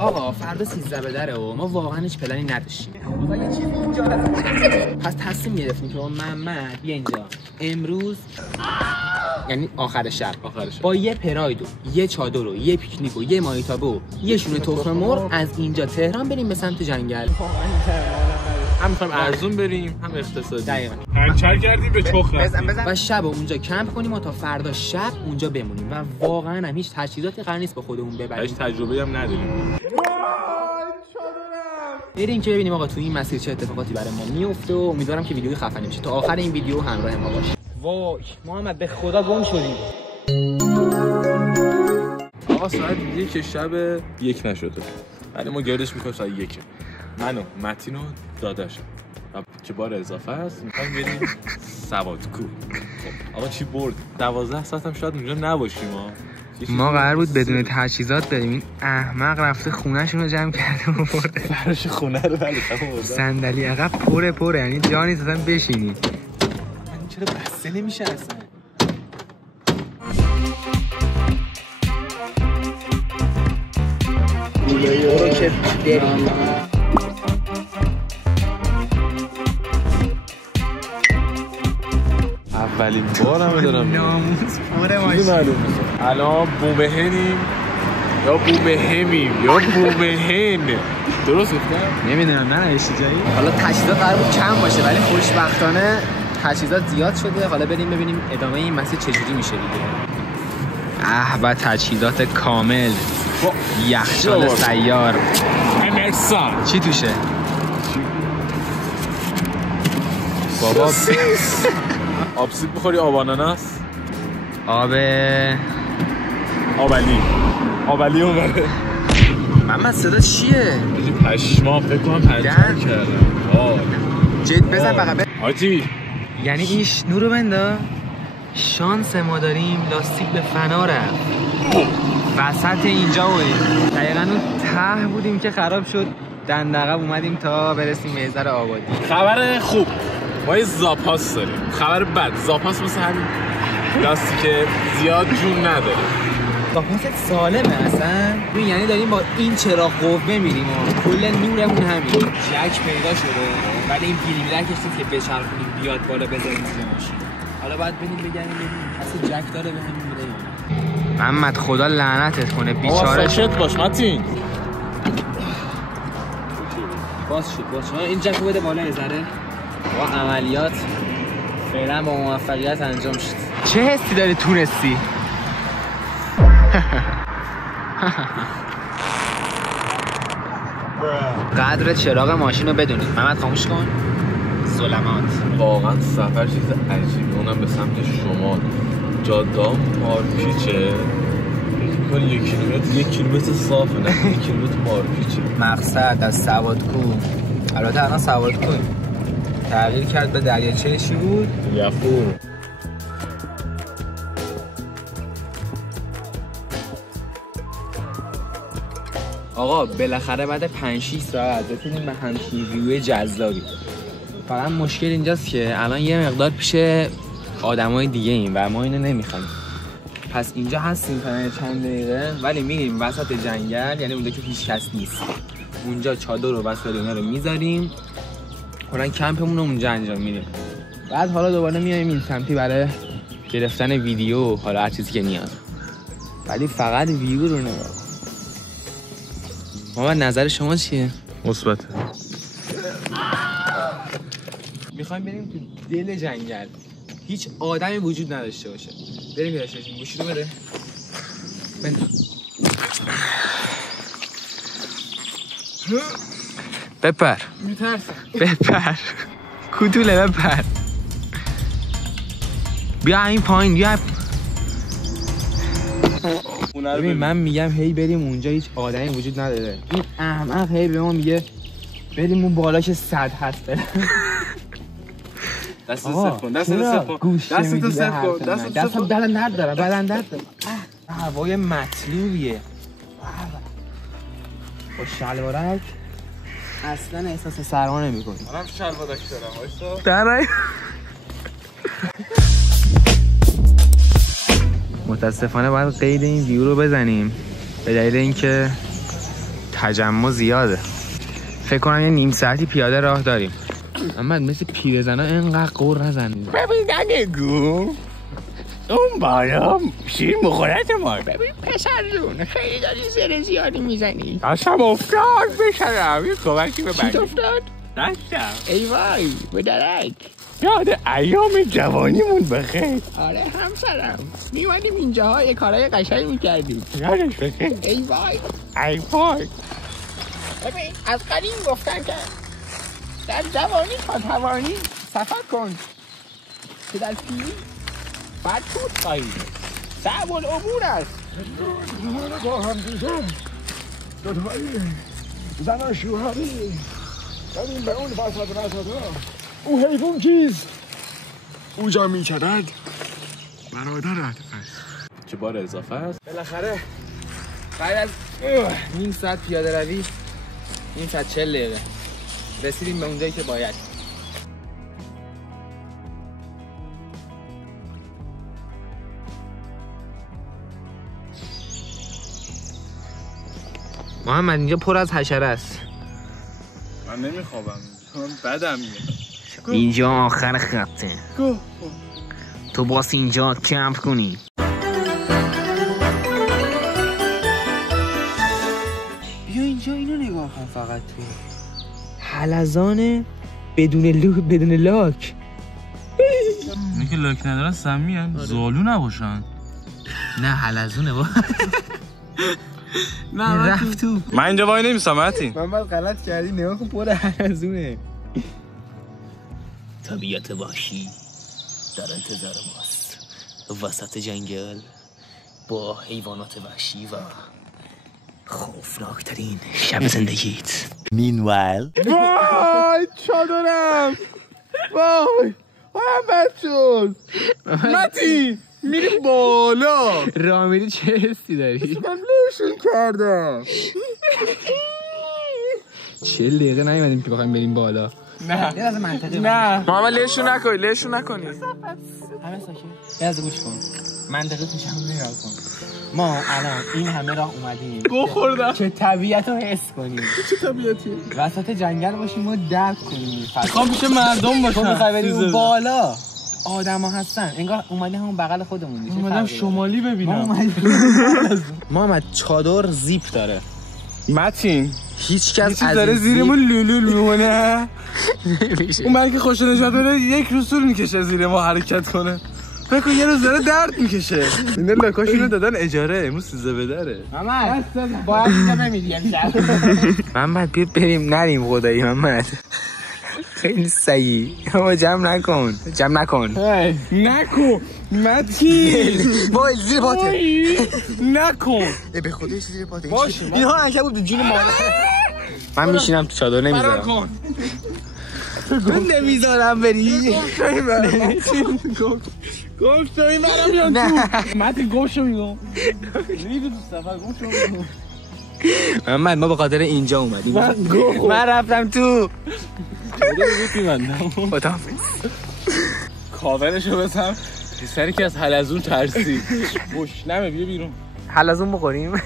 آقا فردا 13 به دره و ما واقعا هیچ پلنی نداشتیم. پس تصمیم گرفتیم که محمد بیا اینجا امروز، یعنی آخر شب با یه پراید و یه چادر و یه پیکنیک و یه مایتابه و یه شونه تخم مرغ از اینجا تهران بریم به سمت جنگل. هم می‌خوایم ارزون بریم هم اقتصادی. دقیقاً. پنچر کردیم به چخ رفتیم. و شب اونجا کمپ کنیم و تا فردا شب اونجا بمونیم و واقعا هم هیچ تجهیزاتی قرار نیست به خودمون ببریم. هیچ تجربه‌ای هم نداریم. بریم که ببینیم آقا تو این مسیر چه اتفاقاتی برای ما میفته و امیدوارم که ویدیوی خفنی بشه. تا آخر این ویدیو همراه ما باش. وای محمد به خدا گم شدیم. آقا ساعت 1 شب 1 نشده. ولی ما گردش می‌کنیم ساعت 1. من و متین و داداشم و که بار اضافه است می‌خوایم بریم سوادکوه. خب آقا چی برد؟ 12 ساعت هم شاید اونجا نباشیم ما قرار بود بدون تجهیزات بریم. این احمق رفته خونه‌شون رو جمع کرده و برده. فرش خونه رو برده. صندلی عقب پره یعنی جا نیست اصلا بشینی. من چرا بسته نمیشه اصلا؟ برو که بریم. اولین بارمه دارم ناموس پره ماشین. الان بومهنیم یا بومهمیم یا بومهن. درست گفتم؟ نمیدونم نه نوشتی جایی. حالا تجهیزات قرار بود کم باشه ولی خوشبختانه تجهیزات زیاد شده. حالا بریم ببینیم ادامه این مسیر چجوری میشه دیگه. و تجهیزات کامل. یخچال سیار. امرسان چی توشه؟ بابا آب سیب بخوری آب آناناس؟ آبلی اومده. محمد صدا چیه؟ بجی پشمام فکر کنم پنچر کردم. جد بزن فقط آجی یعنی ایش نورو بندا. شانس ما داریم لاستیک به فنا رفت. وسط اینجا بودیم دقیقا اون ته بودیم که خراب شد. دندقب اومدیم تا برسیم میزر آبادی. خبر خوب ما یه زاپاس داریم. خبر بد زاپاس مثل همین لاستیک زیاد جون نداره. زاپاس سالمه اصلا. یعنی داریم با این چراغ قوه میریم و کل نورمون همین. جک پیدا شده ولی این پیلیلکش نیست که بچرخونیم بیاد بالا بذاریم زیر ماشین. حالا باید بریم بگردیم کسی جک داره بهمون میده یا نه. محمد خدا لعنتت کنه بیچاره. ساکت باش متین. باز شد. این جک رو بده بالا یه ذره. با عملیات فعلا با موفقیت انجام شد. چه حسی داری تونستی؟ قدر چراغ ماشین رو بدونید. محمد خاموش کن. ظلمات. واقعا سفر چیز عجیبه. اونم به سمت شمال. جاده‌ها مارپیچه. کل 1 کیلومتر صافه نه 1 کیلومتر مارپیچه. مقصد از سوادکوه. البته الان سوادکوه تغییر کرد به دریاچه چی بود؟ یفور. آقا بالاخره بعد 5-6 ساعت رسیدیم به همچین ویو جذابی. فقط مشکل اینجاست که الان یه مقدار پیش آدمای دیگه ایم و ما اینو نمیخوایم. پس اینجا هستیم تا چند دقیقه ولی میریم وسط جنگل، یعنی اونجا که هیچ کس نیست. اونجا چادر و وسایل اینا رو میذاریم. کلا کمپمون رو اونجا انجام میدیم. بعد حالا دوباره میایم این سمتی برای گرفتن ویدیو، حالا هر چیزی که نیاز. ولی فقط ویو رو نگاه. محمد نظر شما چیه؟ مثبت. میخوایم بریم تو دل جنگل. هیچ آدمی وجود نداشته باشه. بریم پیداش کنیم. گوشی رو بده. بپر. میترسم. بپر. کدوله بپر. بیا این پایین بیا. ببین من میگم هی بریم اونجا هیچ آدمی وجود نداره. این احمق هی به ما میگه بریم اون بالاش 100 هست بریم. دستت صف کن. دستم درد دارم. بدن درد دارم. هوای مطلوبیه. با شلوارک اصلا احساس سرما نمی‌کنی. منم شلوارک دارم. وایسا. درای. متاسفانه باید قید این ویو رو بزنیم به دلیل اینکه تجمع زیاده. فکر کنم یه نیم ساعتی پیاده راه داریم. اما مثل پیرزنا اینقدر قور نزنید. ببین نگو اون بالا شیر مخورت ما. ببین پسر جون خیلی داری زیر زیادی میزنی. داشتم افتاد بشنم یه کمکی به من. چی افتاد؟ داشتم. ای وای به درک. یاد ایام جوانیمون بخیر. آره همسرم میومدیم اینجاها یه کارهای قشنگ میکردیم. یادش بخیر. ای وای ای وای. ببین از قدیم گفتن که در جوانی تا توانی سفر کن که در پیری بعد توت خواهی. صعب العبور است. با هم دیدم دنبایی زن و شوهری بریم به اون وسط ها. او حیوان کیست؟ او جا میکرد برادرت است که بار اضافه است. بالاخره بعد از نیم ساعت پیاده روی، نیم ساعت 40 دقیقه رسیدیم به اونجایی که باید. محمد اینجا پر از حشره است. من نمیخوابم، من بدم میاد. اینجا آخر خطه. تو باس اینجا کمپ کنی. بیا اینجا اینو نگاه کن فقط. توی حلزان بدون لاک. اینه که لاک ندارن سمی هن. زالو نباشن. نه حلزونه با. نه رفت تو. من اینجا وای نمیستم متین. من باید غلط کردی، نگاه کن پر حلزونه. طبیعت وحشی در انتظار ماست وسط جنگل با حیوانات وحشی و خوفناکترین شب زندگیت. Meanwhile وای چادرم، وای بد شد. متین میریم بالا. راه میری چه حسی داری؟ من لوشون کردم. 40 دقیقه نیومدیم که بخوایم بریم بالا. نه یه لحظه منطقی نه محمد لشون نکنی. همه ساکت. یه لحظه گوش کن. منطقی میشم نگاه کن. ما الان این همه راه اومدیم بخوردم که طبیعت رو حس کنیم. چه طبیعتی؟ وسط جنگل باشیم و درک کنیم. میخوام پیش مردم باشم. تو میخوای بری اون بالا آدم ها هستن انگار اومدی همون بغل خودمون. اومدم شمالی ببینم. محمد چادر زیپ داره. متین هیچ کس از داره زیرمون لولو میمونه. اون من که خوش نشد داره یک روز طول میکشه زیر ما حرکت کنه. فکر کن یه روز داره درد میکشه. اینا لاکاشونو دادن اجاره، امروز سوزه بداره. محمد باید اینجا بمیری. محمد بیا بریم نریم خدایی. محمد خیلی سعی اما جمع نکن. نکن متین. وای زیر پاته نکن. به خدا یه چیزی زیر پاته. باشه اینها عنکبوت به جون مادر. من میشینم تو چادر نمیذارم. من نمیذارم بری. گم شوی منم میاد تو. متین گم شو میگم. ریدی تو سفر گم شو میگم. محمد ما به خاطر اینجا اومدیم. من رفتم تو. کاورشو بزن. پسری که از حلزون ترسید. گشنمه بیا بیرون. حلزون بخوریم؟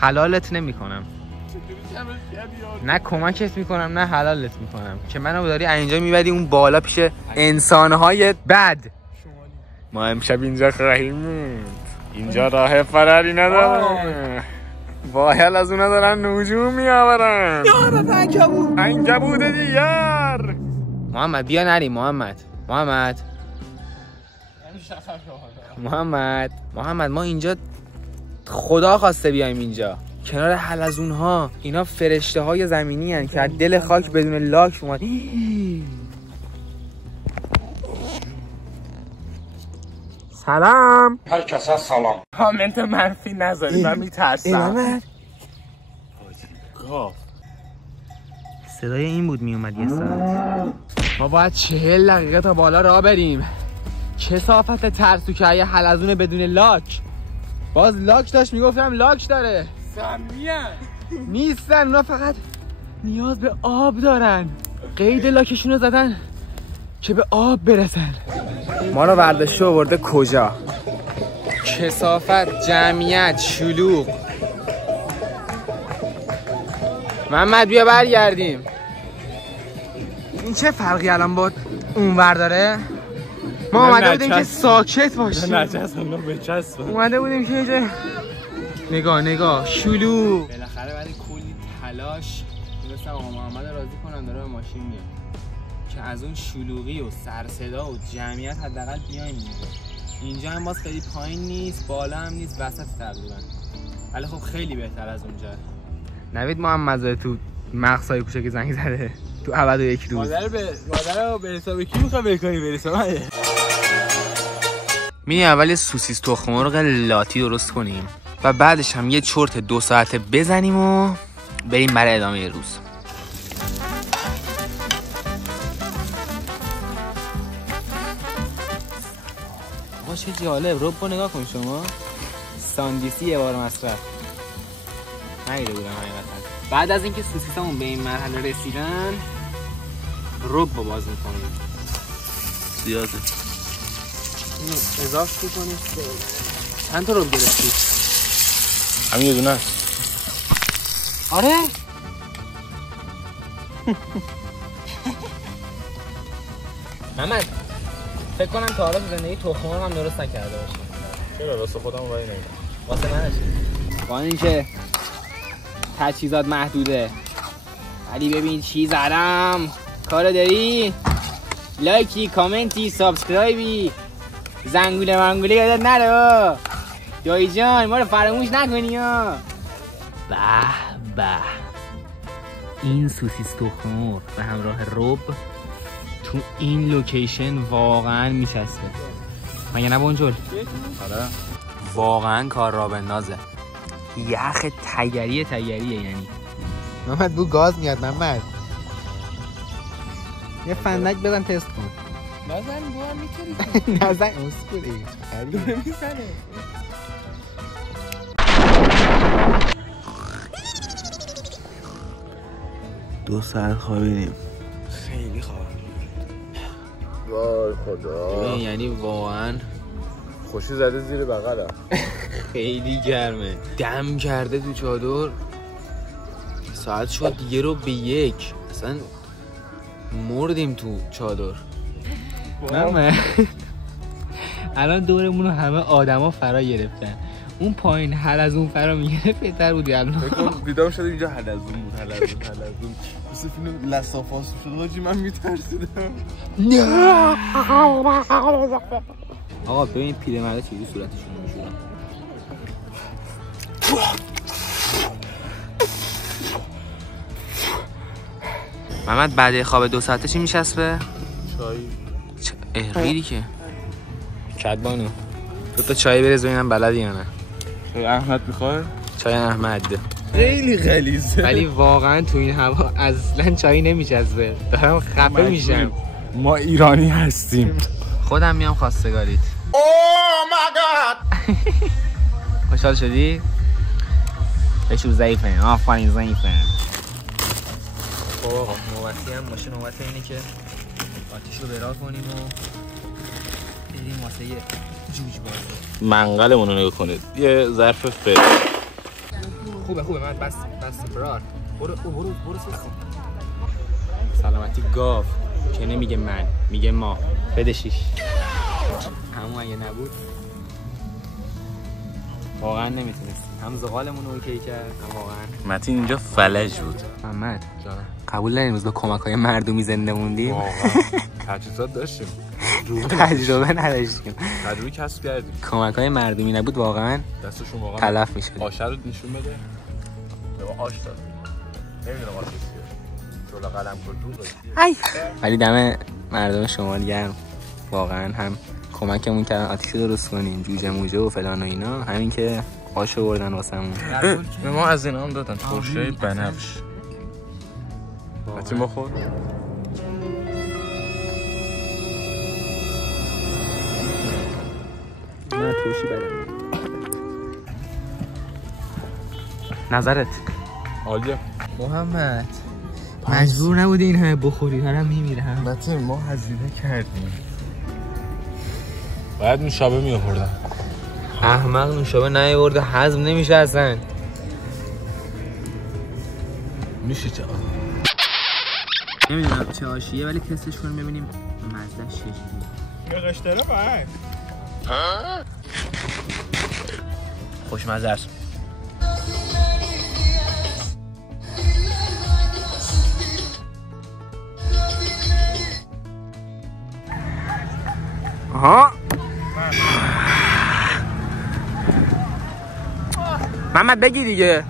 حلالت نمی کنم. نه کمکت میکنم نه حلالت میکنم که منو داری اینجا میبری اون بالا پیش انسانهای بد. ما امشب اینجا خواهیم موند. اینجا راه فراری نداره. وای حلزون ندارن نجوم میآورن. عنکبوت دیگر. محمد بیا نریم. محمد ما اینجا خدا خواسته بیایم اینجا کنار حلزون ها. اینا فرشته های زمینی هن که از دل خاک بدون لاک اومد. سلام. هر کس هست سلام. کامنت منفی نذاری من میترسم. صدای این بود میومد یه ساعت. ما باید 40 دقیقه تا بالا راه بریم. کثافت ترسو که یه حلزون بدون لاک. باز لاک داشت میگفتم لاک داره. سمیه نیستن اونا، فقط نیاز به آب دارن. قید لاکشون رو زدن که به آب برسن. ما رو برداشته آورده کجا؟ کثافت، جمعیت، شلوغ. محمد بیا برگردیم. این چه فرقی الان با اونور داره؟ ما اومده بودیم که ساکت باشیم. اومده بودیم که یه نگاه شلوغ. بالاخره بعد کلی تلاش تونستم آقا محمد راضی کنم داره به ماشین میاد که از اون شلوغی و سر صدا و جمعیت حداقل بیایم اینجا. هم باز خیلی پایین نیست، بالا هم نیست، وسط تقریبا. ولی خب خیلی بهتر از اونجا. نوید محمد تو مغزای کوچه زنگ زده تو 91 روز. مادر به حساب کی میخوای بکنی برسه؟ می اول سوسیس تخم مرغ لاتی درست کنیم و بعدش هم یه چرت 2 ساعته بزنیم و بریم برای ادامه روز. آقا چه جالب، رب نگاه کن شما. ساندیسی یه بار مصرف نگیده بودم حقیقتا. بعد از اینکه سوسیسمون به این مرحله رسیدن رب با باز میکنیم. زیاده اینو اضافه کنیم. چند تا رب گرفتی؟ همین یه دونه است. آره محمد فکر کنم تا حالا تو زندگی تخم مرغ هم درست نکرده باشی. چرا؟ واسه خودم ولی نمیدونم. واسه منش با اینکه تجهیزات محدوده ولی ببین چی زدم. کارو داری؟ لایکی، کامنتی، سابسکرایبی، زنگوله منگوله یادت نره. دایی جان ما رو فراموش نکنی ها. به این سوسیس تخم مرغ به همراه رب تو این لوکیشن واقعا میچسبه. مگه نه بونجل؟ آره واقعا کار را بندازه. یخ تگریه یعنی. محمد بو گاز میاد. محمد یه فندک بزن تست کن. نزن بو هم میتونی نزن اسکولی داره میزنه. دو ساعت خوابیدیم. خیلی خواب. وای خدا. یعنی واقعا خوشی زده زیر بغلم. خیلی گرمه. دم کرده تو چادر. ساعت شد 1:01. اصلا مردیم تو چادر. نه الان دورمون رو همه آدما فرا گرفتن. اون پایین هر از اون فرا میگرفت بهتر بود. الان بیدار شده اینجا حلزون بود. مثل فیلم لسافاس شد. حاجی من میترسیدم. آقا ببین پیرمردا چجوری صورتشون میشورن. محمد بعد خواب 2 ساعته چی میچسبه؟ چای. غیری که کدبانو 2 تا چای بریز ببینم بلدی یا نه. چای احمد میخوای؟ چای احمد خیلی غلیظه ولی واقعا تو این هوا اصلا چای نمیچسبه. دارم خفه میشم. ما ایرانی هستیم. خودم میام خواستگاریت. Oh my god. خوشحال شدی؟ بشو ضعیفه. آفرین ضعیفه. خب آقا نوبتی هم ماشین نوبت اینه که آتیش رو برا کنیم و بریم واسه یه جوج بازی. منقلمون رو نگاه کنید. یه ظرف فعل. خوبه من بس برار. برو سلامتی گاو که نمیگه من، میگه ما. بده 6. همون اگه نبود واقعا نمیتونست. هم زغالمون رو اوکی کرد هم واقعا. متین اینجا فلج بود. محمد جانم قبول داری امروز با کمک‌های مردمی زنده موندیم؟ واقعا تجهیزات داشتیم. تجربه نداشتیم. تجربه کسب کردیم. کمک‌های مردمی نبود واقعا دستشون واقعا تلف میشد. آش رو نشون بده. به آش داد. نمیدونم آش چیه. جلو قلم کردو. ولی دم مردم شمال گرم. واقعا هم کمکمون کردن آتیش درست کنیم، جوجه موجه و فلان و اینا. همین که آش آوردن واسمون. به ما از اینا هم دادن ترشه بنفش. متین بخور. نه ترشی بدم. نظرت؟ عالیه. محمد مجبور نبودی این همه بخوری. دارم میمیرم. متین ما هزینه کردیم. باید نوشابه می آوردن. احمق نوشابه نیاورده هضم نمیشه اصلا. میشه چه؟ نمیدونم چه آشیه ولی تستش کنیم ببینیم مزهش چجوریه. نقشتره باید خوشمزه است. آها محمد بگی دیگه.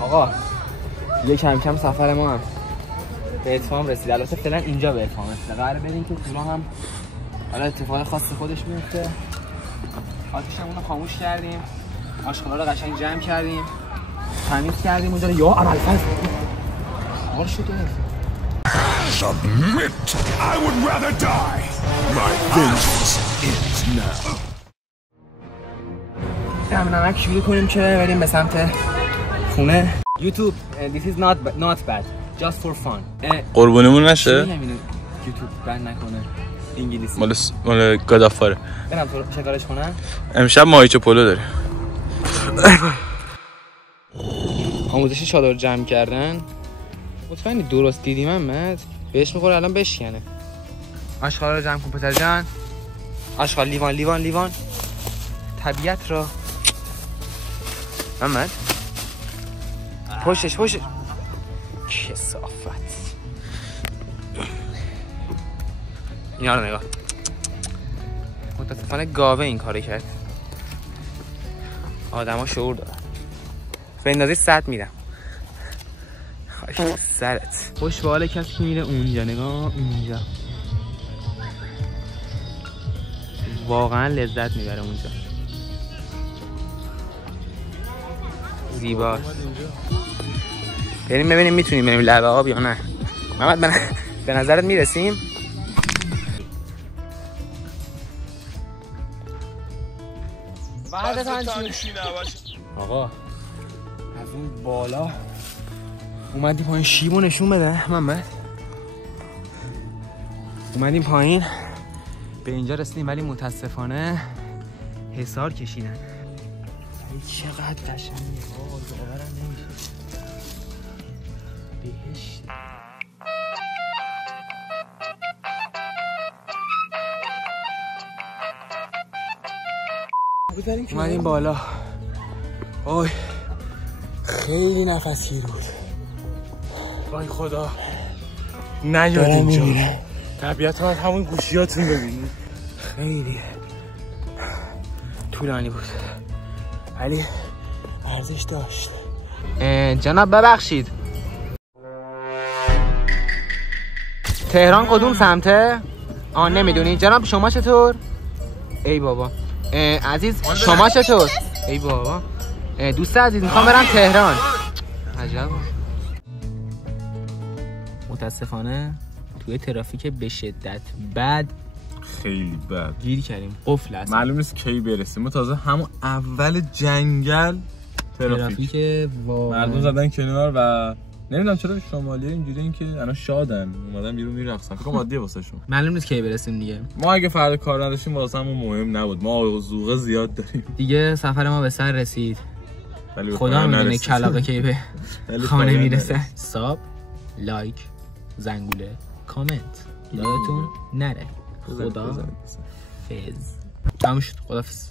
آقا یه کم کم سفر ما هم به اتمام رسید. البته فعلا اینجا به اتمام رسید. قراره بریم که تو هم حالا اتفاق خاص خودش میفته. آتیشمون رو خاموش کردیم، آشغالا رو قشنگ جمع کردیم، تمیز کردیم اونجا رو. یا ابوالفضل کار شده. Submit. I would rather die. My vengeance is now. نمک شروع کنیم که بریم به سمت خونه. یوتیوب this is not bad just for fun. قربونمون نشه. یوتیوب بند نکنه انگلیسی. مال گادافاره. برم تو شکارش کنم. امشب ماهیچه پلو داریم. آموزشی چادر جمع کردن. مطمئنی درست دیدی محمد؟ بهش میخوره الان بشکنه. آشغالا رو جمع کن پسر جان. آشغال لیوان لیوان لیوان. طبیعت را محمد پشتش کثافت. اینا رو نگاه. متاسفانه گاوه این کاری کرد. آدما شعور دارن. بندازی 100 میدم. خاک سرت. خوش به حال کسی که میره اونجا. نگاه اونجا واقعا لذت میبره. اونجا زیباست. بریم ببینیم میتونیم بریم لبه آب یا نه. محمد به نظرت میرسیم؟ آقا از اون بالا اومدیم پایین. شیبو نشون بده محمد. اومدیم پایین به اینجا رسیدیم ولی متاسفانه حصار کشیدن. چقدر قشنگه. باورم نمیشه. بهشت. اومدیم بالا. اوه خیلی نفسگیر بود. وای خدا نیاد اینجا. طبیعت رو همون گوشیاتون ببینید. خیلی طولانی بود ولی ارزش داشت. جناب ببخشید تهران کدوم سمته؟ نمیدونی جناب. شما چطور؟ ای بابا عزیز شما چطور؟ ای بابا دوست عزیز میخوام برم تهران. عجب. متاسفانه توی ترافیک به شدت بد خیلی بد گیر کردیم. قفل است. معلوم نیست کی برسیم. ما تازه همون اول جنگل ترافیک مردم زدن کنار و نمیدونم چرا شمالی اینجوری این که الان شادن اومدن بیرون میرقصن. فکر کنم عادیه واسه شون. معلوم نیست کی برسیم دیگه. ما اگه فردا کار نداشتیم واسمون مهم نبود. ما آذوقه زیاد داریم دیگه. سفر ما به سر رسید. ولی خدا میدونه کلاغه کی به خانه میرسه. ساب، لایک، زنگوله، کامنت یادتون نره. خدا فیض. تموم شد. خدافظ.